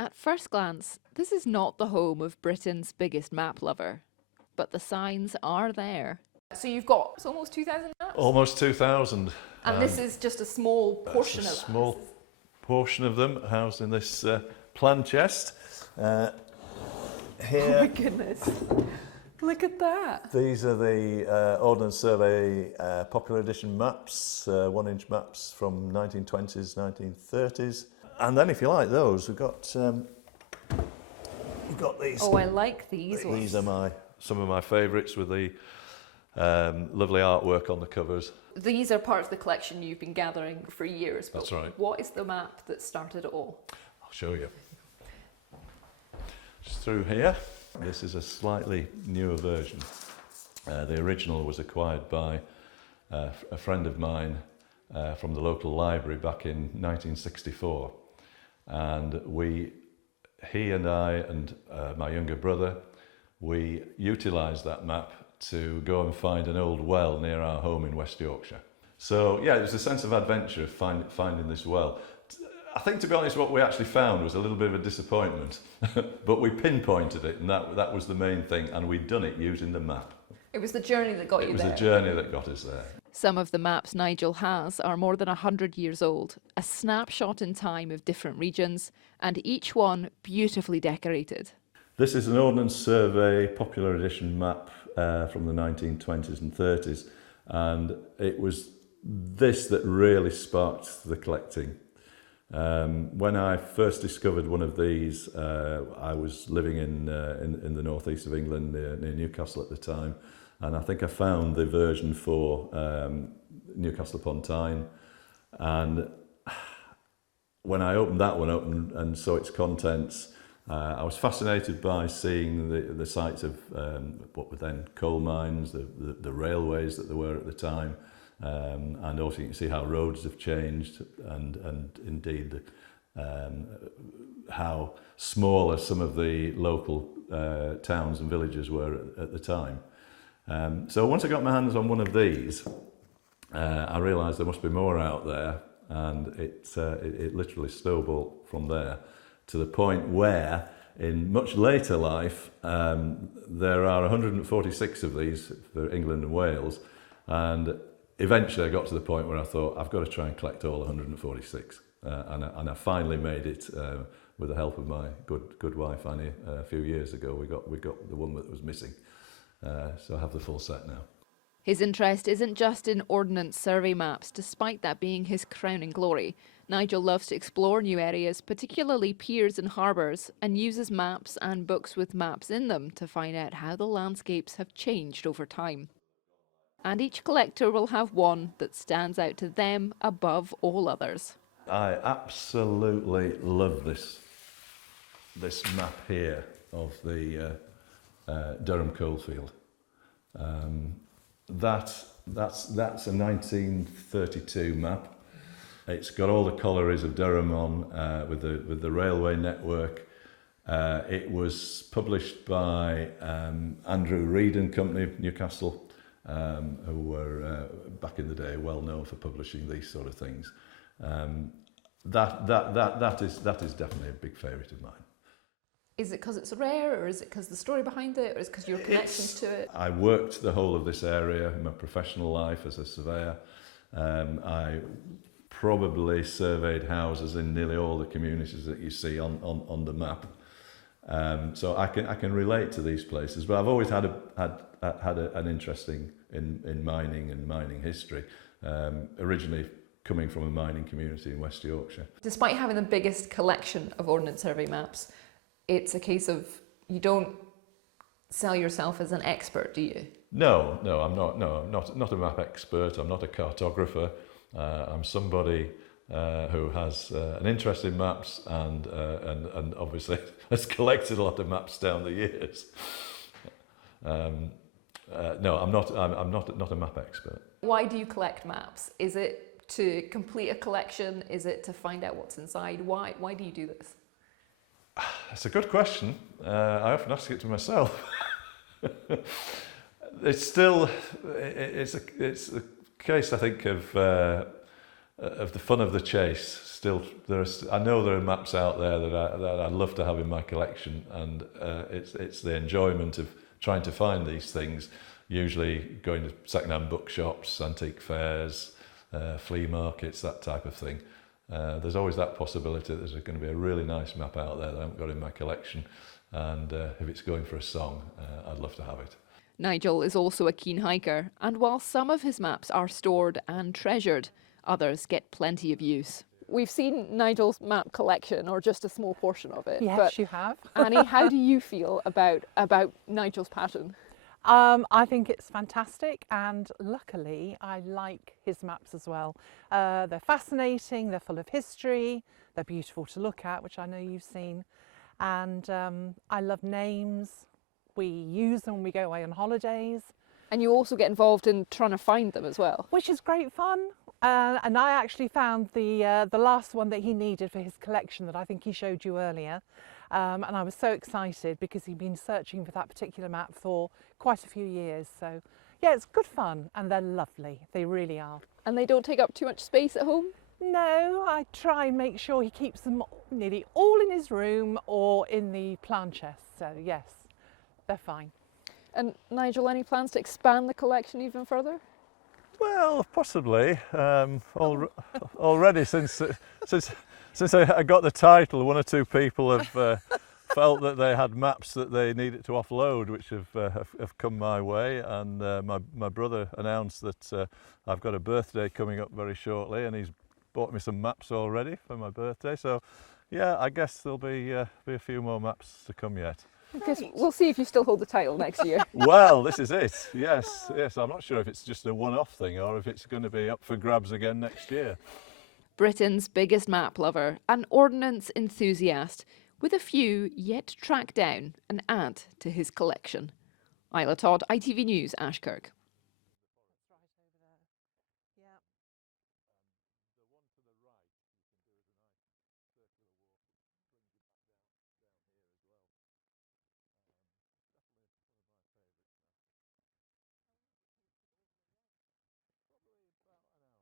At first glance, this is not the home of Britain's biggest map lover, but the signs are there. So you've got almost 2,000 maps? Almost 2,000. And this is just a small portion of a that. small portion of them housed in this plan chest. Oh my goodness. Look at that. These are the Ordnance Survey Popular Edition maps, 1-inch maps from 1920s, 1930s. And then if you like those, we've got these. Oh, I like these ones. These are some of my favourites with the lovely artwork on the covers. These are part of the collection you've been gathering for years. But that's right. What is the map that started it all? I'll show you. Just through here. This is a slightly newer version. The original was acquired by a friend of mine from the local library back in 1964. And he and I and my younger brother, we utilised that map to go and find an old well near our home in West Yorkshire. So yeah, it was a sense of adventure of finding this well. I think, to be honest, what we actually found was a little bit of a disappointment, but we pinpointed it, and that was the main thing, and we'd done it using the map. It was the journey that got you there. It was the journey that got us there. Some of the maps Nigel has are more than 100 years old, a snapshot in time of different regions, and each one beautifully decorated. This is an Ordnance Survey Popular Edition map from the 1920s and 30s, and it was this that really sparked the collecting. When I first discovered one of these, I was living in the northeast of England near Newcastle at the time, and I think I found the version for Newcastle upon Tyne, and when I opened that one up and saw its contents, I was fascinated by seeing the sites of what were then coal mines, the railways that there were at the time. And also you can see how roads have changed and indeed how smaller some of the local towns and villages were at the time. So once I got my hands on one of these, I realised there must be more out there, and it literally snowballed from there to the point where in much later life there are 146 of these for England and Wales, and eventually I got to the point where I thought, I've got to try and collect all 146. And I finally made it with the help of my good wife, Annie, a few years ago. We got the one that was missing. So I have the full set now. His interest isn't just in Ordnance Survey maps, despite that being his crowning glory. Nigel loves to explore new areas, particularly piers and harbours, and uses maps and books with maps in them to find out how the landscapes have changed over time. And each collector will have one that stands out to them above all others. I absolutely love this map here of the Durham coalfield. That's a 1932 map. It's got all the collieries of Durham on with the railway network. It was published by Andrew Reid and Company, Newcastle. Who were back in the day well known for publishing these sort of things. That is definitely a big favourite of mine. Is it because it's rare, or is it because the story behind it, or is it because your connections to it? I worked the whole of this area in my professional life as a surveyor. I probably surveyed houses in nearly all the communities that you see on the map. So I can relate to these places, but I've always had an interest in mining and mining history, originally coming from a mining community in West Yorkshire. Despite having the biggest collection of Ordnance Survey maps, it's a case of you don't sell yourself as an expert, do you? No, I'm not. No, I'm not a map expert. I'm not a cartographer. I'm somebody who has an interest in maps and obviously has collected a lot of maps down the years. No, I'm not a map expert. Why do you collect maps? Is it to complete a collection? Is it to find out what's inside? Why do you do this? That's a good question. I often ask it to myself. It's a case, I think, of of the fun of the chase. Still, I know there are maps out there that I'd love to have in my collection, and it's the enjoyment of trying to find these things. Usually going to second-hand bookshops, antique fairs, flea markets, that type of thing. There's always that possibility that there's going to be a really nice map out there that I haven't got in my collection, and if it's going for a song, I'd love to have it. Nigel is also a keen hiker, and while some of his maps are stored and treasured, others get plenty of use. We've seen Nigel's map collection, or just a small portion of it. Yes, but you have. Annie, how do you feel about Nigel's passion? I think it's fantastic, and luckily I like his maps as well. They're fascinating, they're full of history, they're beautiful to look at, which I know you've seen, and I love names. We use them when we go away on holidays. And you also get involved in trying to find them as well. Which is great fun. And I actually found the last one that he needed for his collection that I think he showed you earlier. And I was so excited because he'd been searching for that particular map for quite a few years. So yeah, it's good fun, and they're lovely. They really are. And they don't take up too much space at home? No, I try and make sure he keeps them nearly all in his room or in the plant chest. So yes, they're fine. And Nigel, any plans to expand the collection even further? Well, possibly. Already since I got the title, one or two people have felt that they had maps that they needed to offload, which have come my way. And my brother announced that I've got a birthday coming up very shortly, and he's bought me some maps already for my birthday. So, yeah, I guess there'll be a few more maps to come yet. Because we'll see if you still hold the title next year. Well, this is it. Yes. I'm not sure if it's just a one-off thing or if it's going to be up for grabs again next year. Britain's biggest map lover, an ordnance enthusiast, with a few yet to track down and add to his collection. Isla Todd, ITV News, Ashkirk.